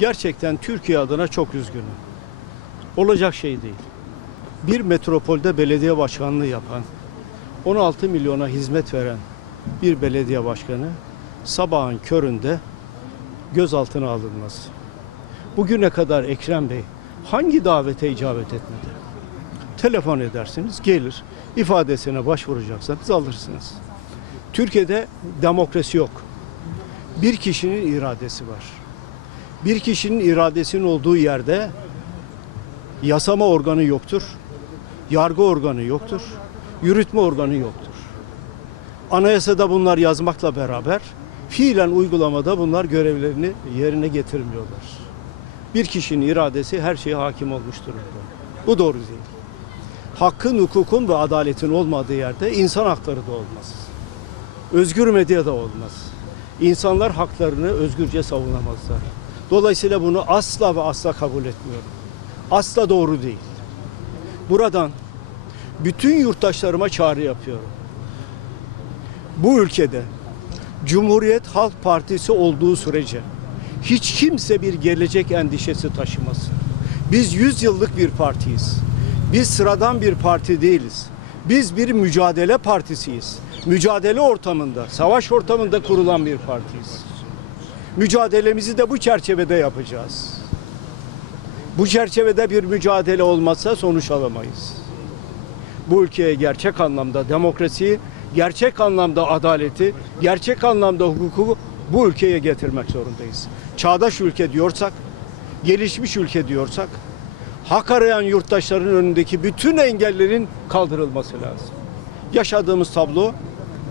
Gerçekten Türkiye adına çok üzgünüm. Olacak şey değil. Bir metropolde belediye başkanlığı yapan, 16 milyona hizmet veren bir belediye başkanı sabahın köründe gözaltına alınması. Bugüne kadar Ekrem Bey hangi davete icabet etmedi? Telefon edersiniz, gelir. ifadesine başvuracaksanız alırsınız. Türkiye'de demokrasi yok. Bir kişinin iradesi var. Bir kişinin iradesinin olduğu yerde yasama organı yoktur. Yargı organı yoktur. Yürütme organı yoktur. Anayasada bunlar yazmakla beraber fiilen uygulamada bunlar görevlerini yerine getirmiyorlar. Bir kişinin iradesi her şeye hakim olmuş durumda. Bu doğru değil. Hakkın, hukukun ve adaletin olmadığı yerde insan hakları da olmaz. Özgür medya da olmaz. İnsanlar haklarını özgürce savunamazlar. Dolayısıyla bunu asla ve asla kabul etmiyorum. Asla doğru değil. Buradan bütün yurttaşlarıma çağrı yapıyorum. Bu ülkede Cumhuriyet Halk Partisi olduğu sürece hiç kimse bir gelecek endişesi taşımasın. Biz 100 yıllık bir partiyiz. Biz sıradan bir parti değiliz. Biz bir mücadele partisiyiz. Mücadele ortamında, savaş ortamında kurulan bir partiyiz. Mücadelemizi de bu çerçevede yapacağız. Bu çerçevede bir mücadele olmazsa sonuç alamayız. Bu ülkeye gerçek anlamda demokrasiyi, gerçek anlamda adaleti, gerçek anlamda hukuku bu ülkeye getirmek zorundayız. Çağdaş ülke diyorsak, gelişmiş ülke diyorsak, hak arayan yurttaşların önündeki bütün engellerin kaldırılması lazım. Yaşadığımız tablo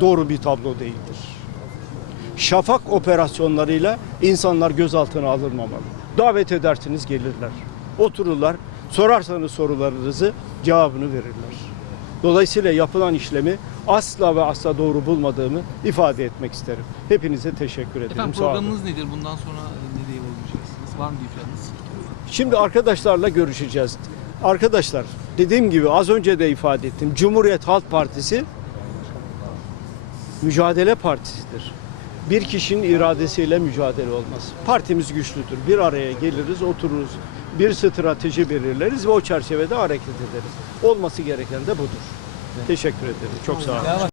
doğru bir tablo değildir. Şafak operasyonlarıyla insanlar gözaltına alınmamalı. Davet edersiniz gelirler. Otururlar. Sorarsanız sorularınızı cevabını verirler. Dolayısıyla yapılan işlemi asla ve asla doğru bulmadığımı ifade etmek isterim. Hepinize teşekkür ederim. Efendim programınız nedir? Bundan sonra ne diye olacaksınız? Var mı bir planınız? Şimdi arkadaşlarla görüşeceğiz. Arkadaşlar dediğim gibi az önce de ifade ettim. Cumhuriyet Halk Partisi mücadele partisidir. Bir kişinin iradesiyle mücadele olmaz. Partimiz güçlüdür. Bir araya geliriz, otururuz. Bir strateji belirleriz ve o çerçevede hareket ederiz. Olması gereken de budur. Teşekkür ederim. Çok sağ olun.